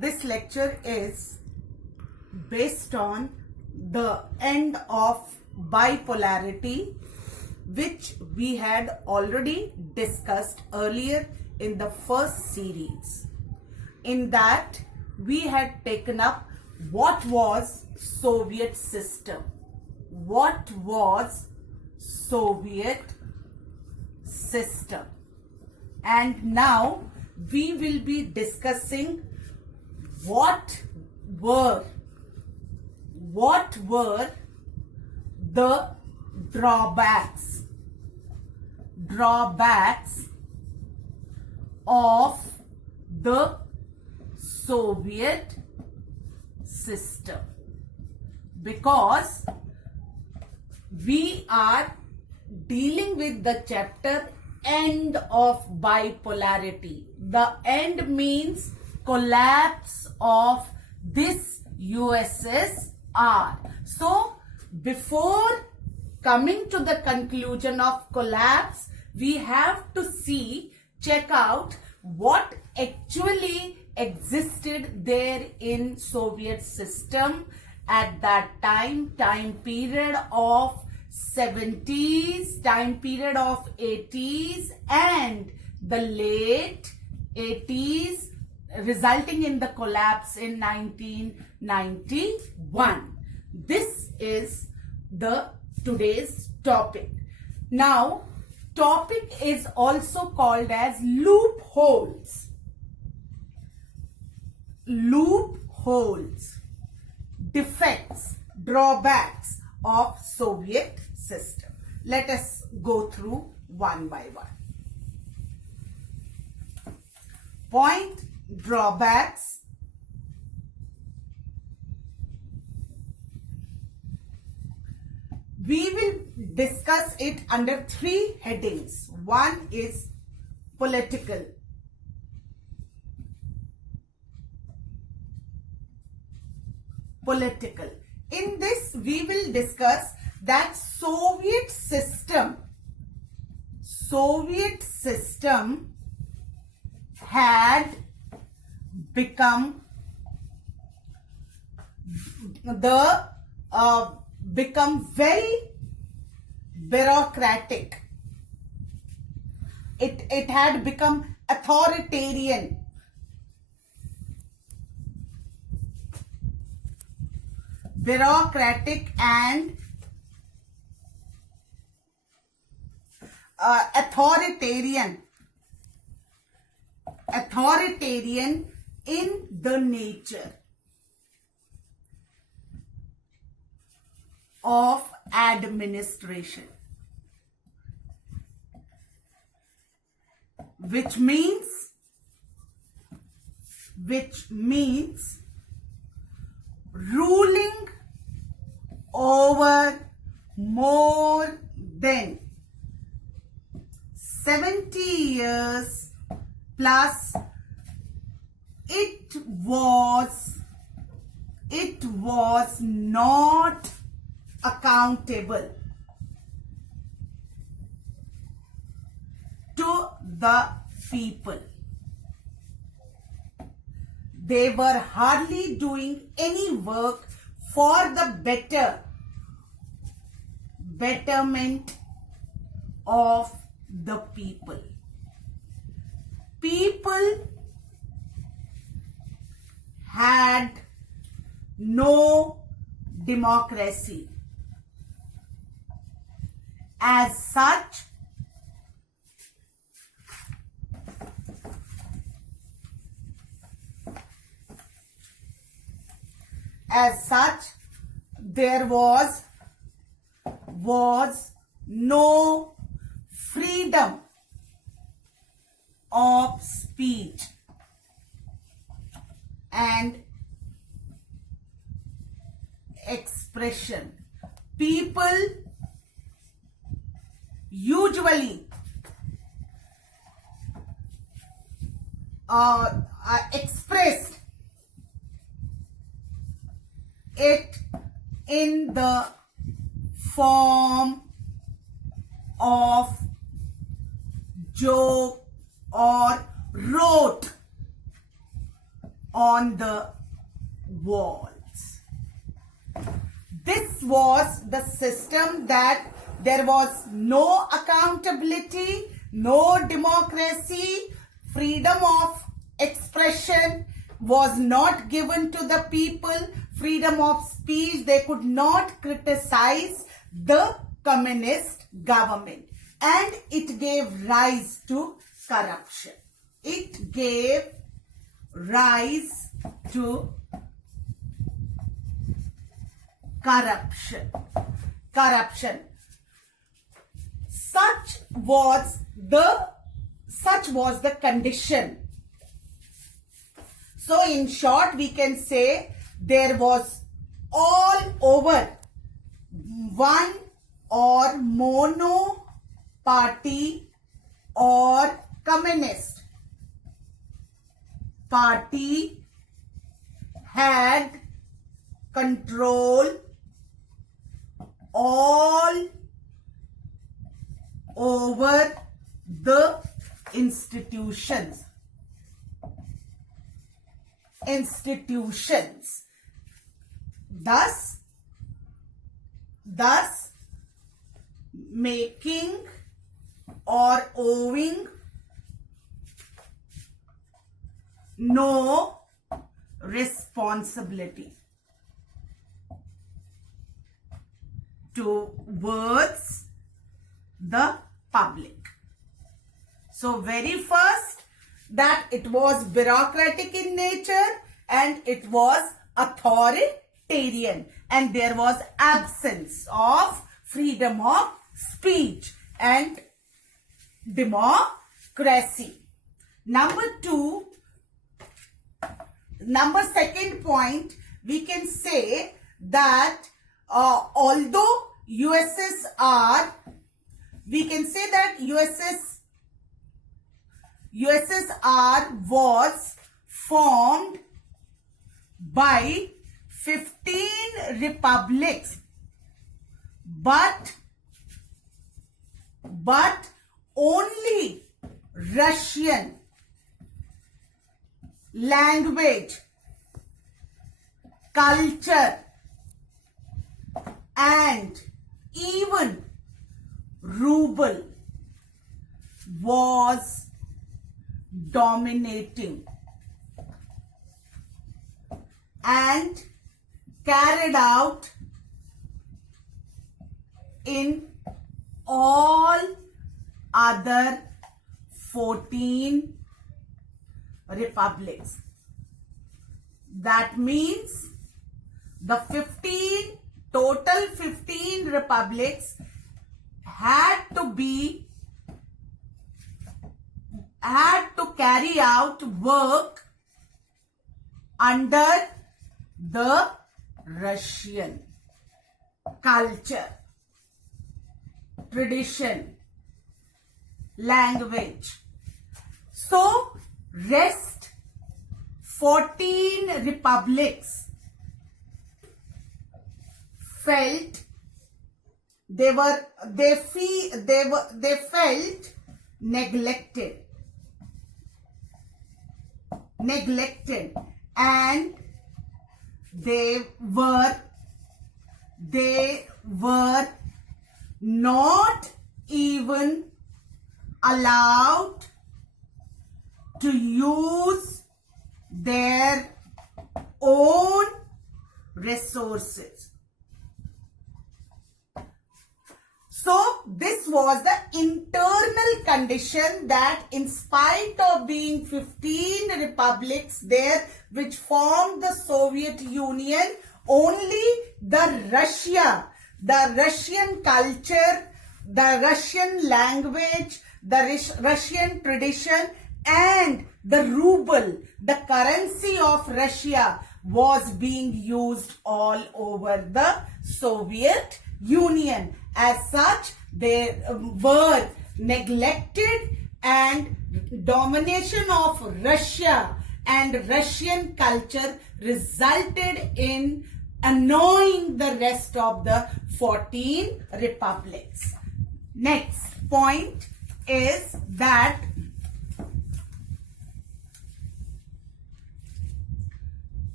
this lecture is based on the end of bipolarity, which we had already discussed earlier in the first series. In that, we had taken up what was Soviet system. What was Soviet system? And now we will be discussing what were the drawbacks of the Soviet system, because we are dealing with the chapter end of bipolarity. The end means collapse of this USSR. So before coming to the conclusion of collapse, we have to check out what actually existed there in Soviet system at that time period of 70s, time period of 80s and the late 80s, resulting in the collapse in 1991. This is the today's topic. Now, topic is also called as loopholes. Loopholes, defects, drawbacks of Soviet system. Let us go through one by one. Point drawbacks. We will discuss it under three headings. One is political. In this, we will discuss that Soviet system had become very bureaucratic. It had become authoritarian. Bureaucratic and authoritarian in the nature of administration, which means ruling over more than 70 years plus it was not accountable to the people. They were hardly doing any work for the betterment of the people. People had no democracy. As such, there was no freedom of speech and expression. People usually expressed it in the form of joke or wrote on the walls. This was the system that there was no accountability, no democracy, freedom of expression was not given to the people, freedom of speech, they could not criticize the communist government, and it gave rise to corruption. It gave rise to corruption. Such was the condition. So in short, we can say there was all over one or mono party or communist party had control all over the institutions. Thus making or owing no responsibility towards the public. So very first, that it was bureaucratic in nature and it was authoritarian, and there was absence of freedom of speech and democracy. Second point, we can say that although USSR was formed by 15 republics, but only Russian language, culture, and even ruble was dominating and carried out in all other 14 republics. That means the total 15 republics had to carry out work under the Russian culture, tradition, language. So rest 14 republics felt they felt neglected, and they were not even allowed to use their own resources. So this was the internal condition, that in spite of being 15 republics there which formed the Soviet Union, only the Russian culture, the Russian language, the Russian tradition, and the ruble, the currency of Russia, was being used all over the Soviet Union. As such, they were neglected, and domination of Russia and Russian culture resulted in annoying the rest of the 14 republics. Next point is that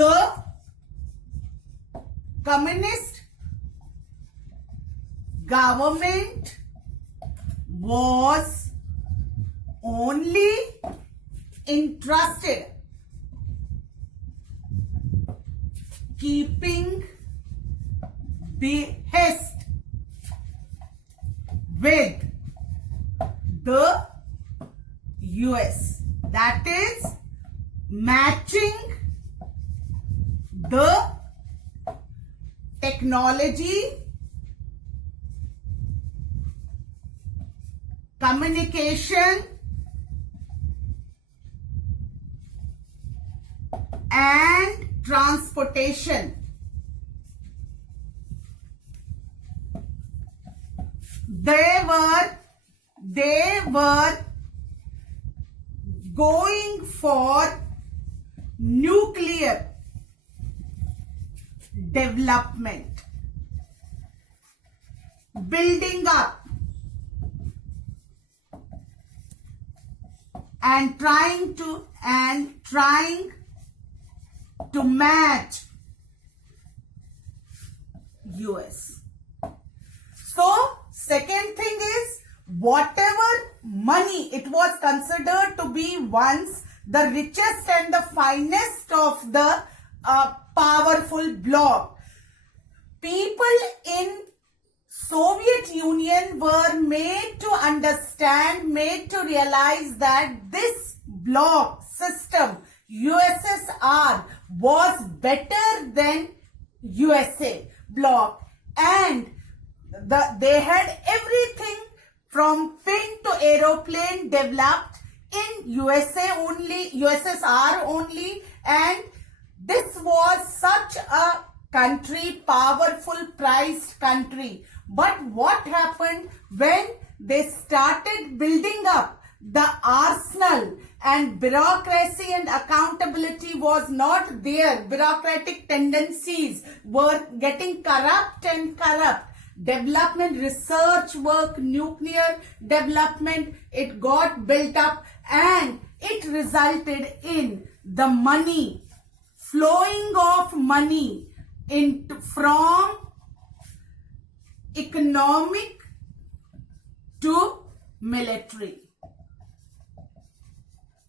the communist government was only interested keeping behest with the US, that is matching the technology, communication and transportation. They were going for nuclear development, building up and trying to match US. So second thing is, whatever money, it was considered to be once the richest and the finest of the powerful bloc. People in Soviet Union were made to understand, made to realize that this bloc system, USSR, was better than USA bloc, and they had everything from pin to aeroplane developed in USA only, USSR only, and this was such a country, powerful, prized country. But what happened when they started building up the arsenal, and bureaucracy and accountability was not there. Bureaucratic tendencies were getting corrupt and corrupt. Development, research work, nuclear development, it got built up, and it resulted in the money, flowing of money from economic to military.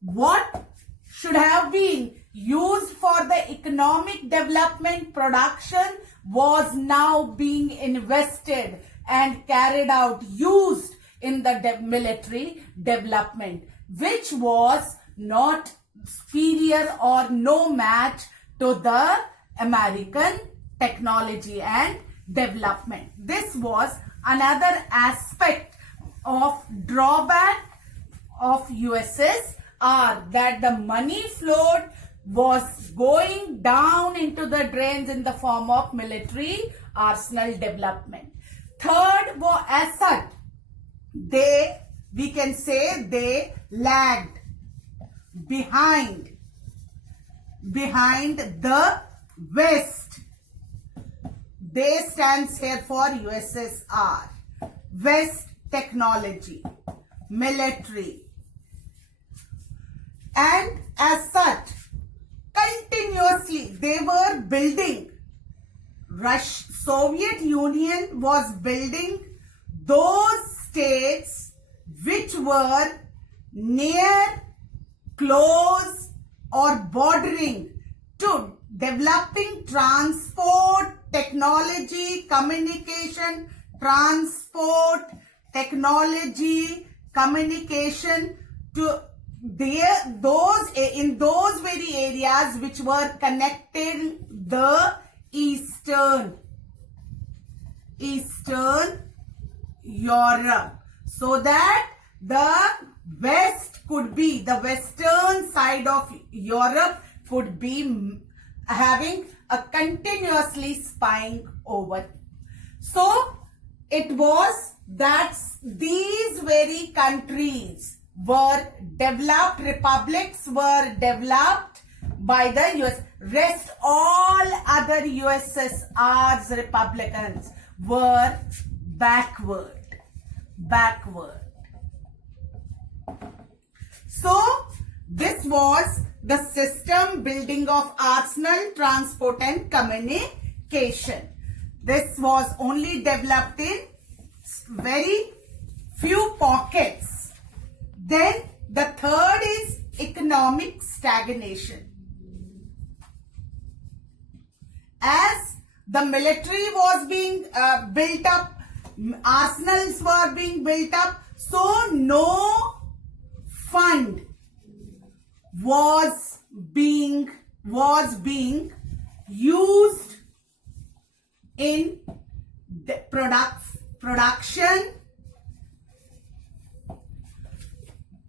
What should have been used for the economic development production was now being invested and carried out, used in the military development, which was not superior or no match to the American technology and development. This was another aspect of drawback of USSR, that the money flowed was going down into the drains in the form of military arsenal development. Third, as such, we can say they lagged behind the West. They stands here for USSR. West technology, military, and as such, continuously they were building. Soviet Union was building those states which were near, close or bordering to developing transport, technology, communication, transport, technology, communication to in those very areas which were connecting the Eastern Europe, so that the West could be, the western side of Europe could be having a continuously spying over. So it was that these very countries were developed, republics were developed by the US. Rest all other USSR's republicans were backward. So this was the system building of arsenal, transport and communication. This was only developed in very few pockets. Then the third is economic stagnation. As the military was being built up, arsenals were being built up, so no fund was being used in the production.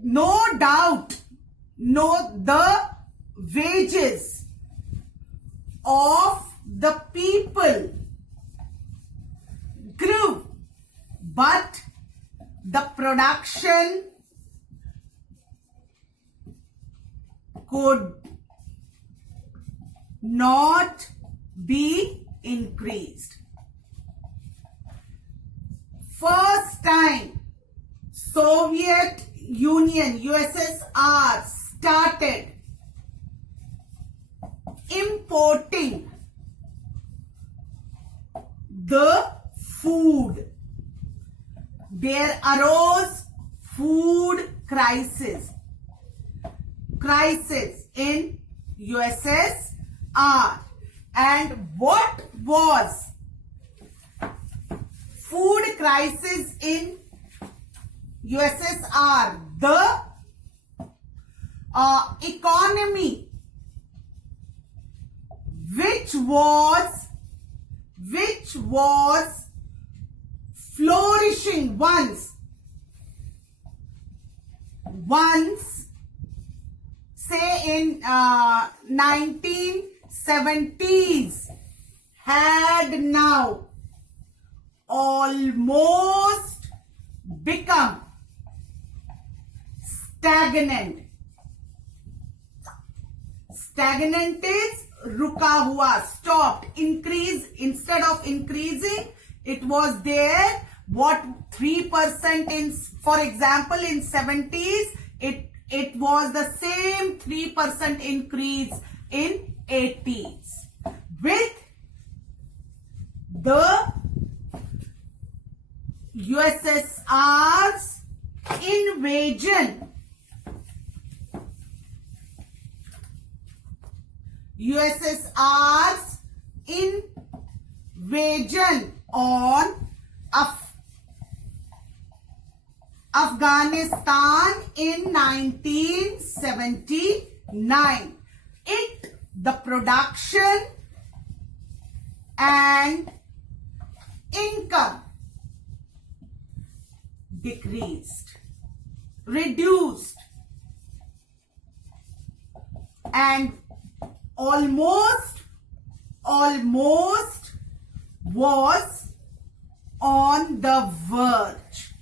No doubt, the wages of the people grew, but the production could not be increased. First time Soviet Union, USSR, started importing the food. There arose food crisis in USSR. And what was food crisis in USSR? The economy which was flourishing once, say in 1970s, had now almost become stagnant. Stagnant is ruka hua, stopped. Increase, instead of increasing, it was there. What 3% in, for example, in 70s, it was the same 3% increase in 80s. With the USSR's invasion, on Afghanistan in 1979, the production and income reduced, and almost was on the verge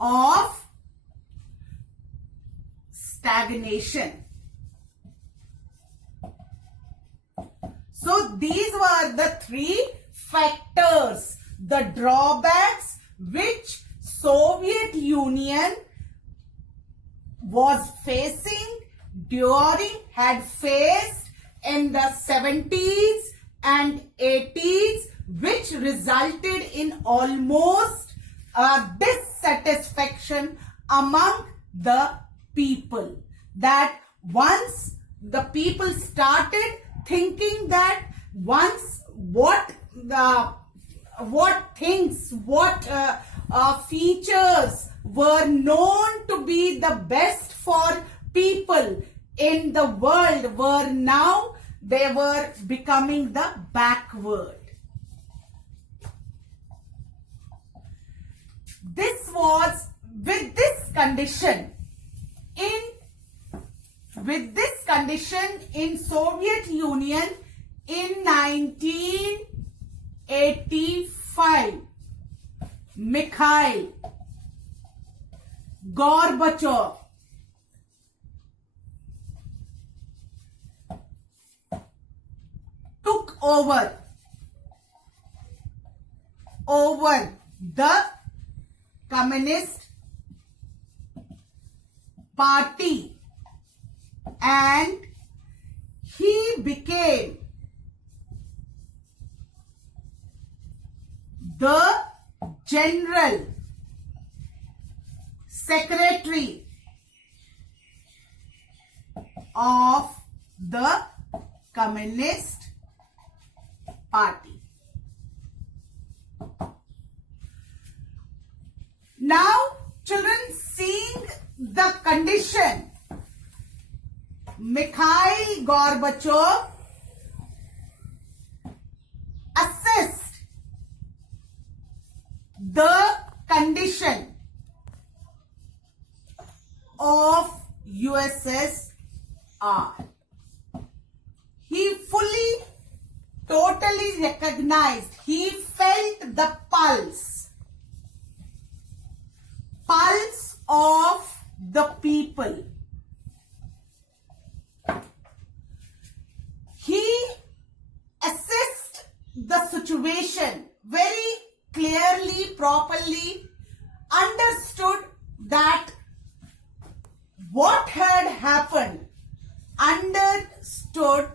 of stagnation. So these were the three factors, the drawbacks which Soviet Union was facing had faced in the 70s and 80s, which resulted in almost dissatisfaction among the people. That once the people started thinking that features were known to be the best for people in the world they were becoming the backward. This was with this condition in Soviet Union in 1985. Mikhail Gorbachev took over the communist Party, and he became the General Secretary of the Communist Party. Now, children, seeing the condition, Mikhail Gorbachev assessed the condition of USSR. He fully, totally recognized, he felt the pulse of the people. He assessed the situation very clearly, properly, understood that what had happened, understood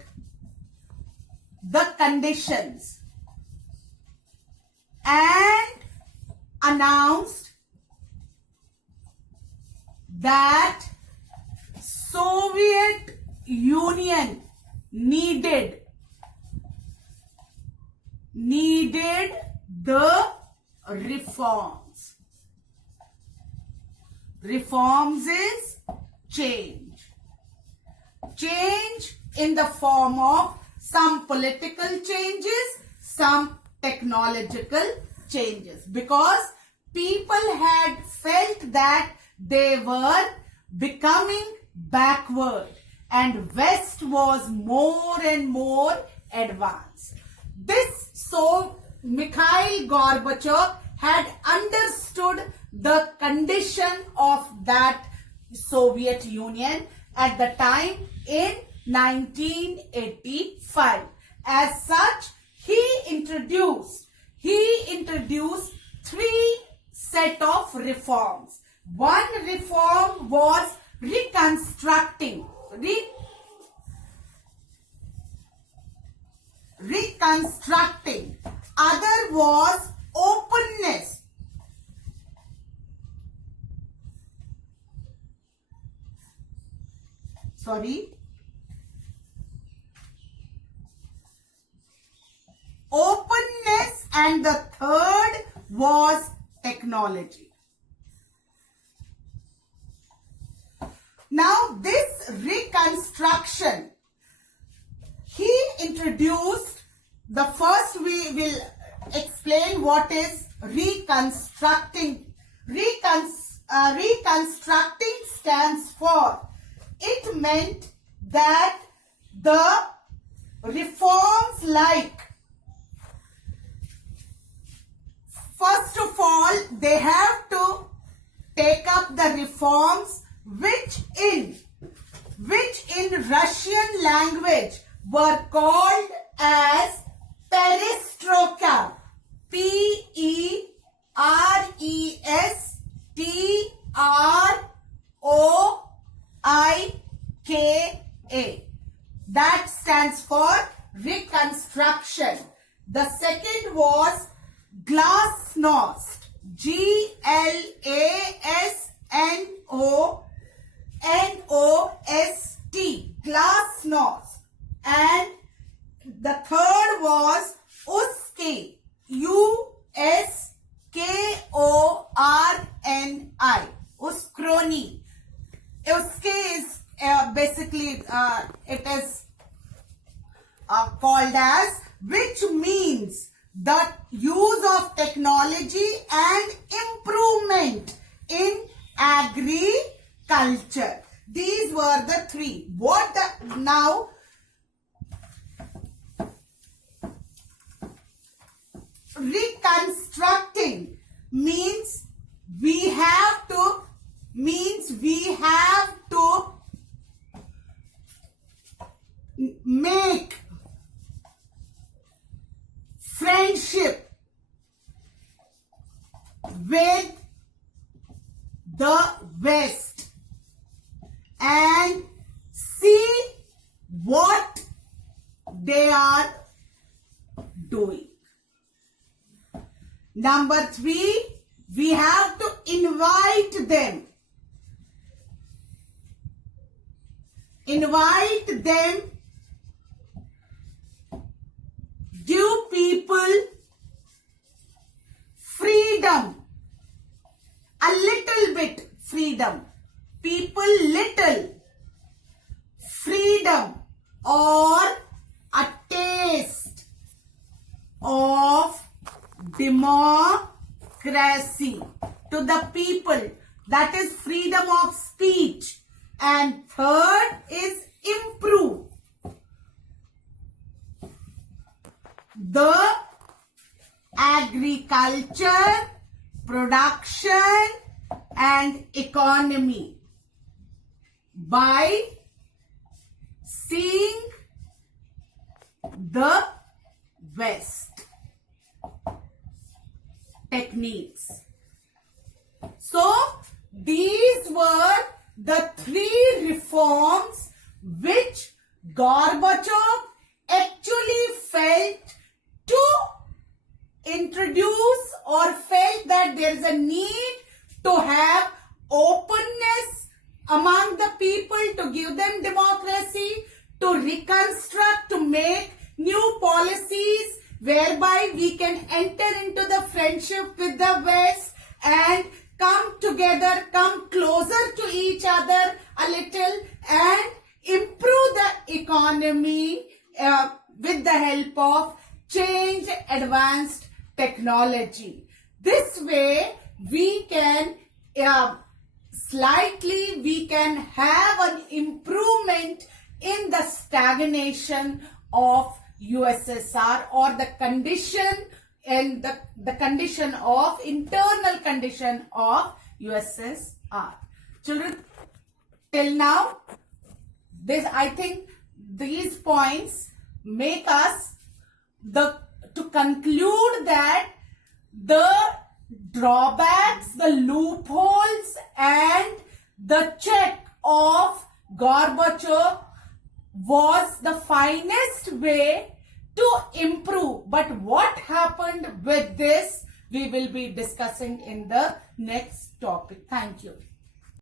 the conditions, and announced that Soviet Union needed the reforms. Reforms is change. Change in the form of some political changes, some technological changes, because people had felt that they were becoming backward and West was more and more advanced. So Mikhail Gorbachev had understood the condition of that Soviet Union at the time in 1985. As such, he introduced three set of reforms. One reform was reconstructing. Other was openness. Openness, and the third was technology. Now, this reconstruction, he introduced, the first we will explain what is reconstructing. Reconstructing stands for, it meant that the reforms like, first of all, they have to take up the reforms which in Russian language were called as perestroika. Perestroika. That stands for reconstruction. The second was glasnost. Glasnost. Glasnost. And the third was uski. Uskorni. Uskroni. Uski is basically it is called as, which means the use of technology and improvement in agriculture. These were the three. Now reconstructing means we have to make friendship with the West. and see what they are doing. Number 3, we have to invite them. Invite them. Give people freedom. A little bit freedom. People little freedom or a taste of democracy to the people. That is freedom of speech. And third is improve the agriculture, production and economy by seeing the West techniques. So these were the 3 reforms which Gorbachev actually felt to introduce, or felt that there is a need to have openness among the people, to give them democracy, to reconstruct, to make new policies whereby we can enter into the friendship with the West and come together, come closer to each other a little and improve the economy with the help of change, advanced technology. This way we can we can have an improvement in the stagnation of USSR, or the condition and the condition of internal condition of USSR. Children, till now, I think these points make us to conclude that the drawbacks, the loopholes and the check of Gorbachev was the finest way to improve. But what happened with this, we will be discussing in the next topic. Thank you.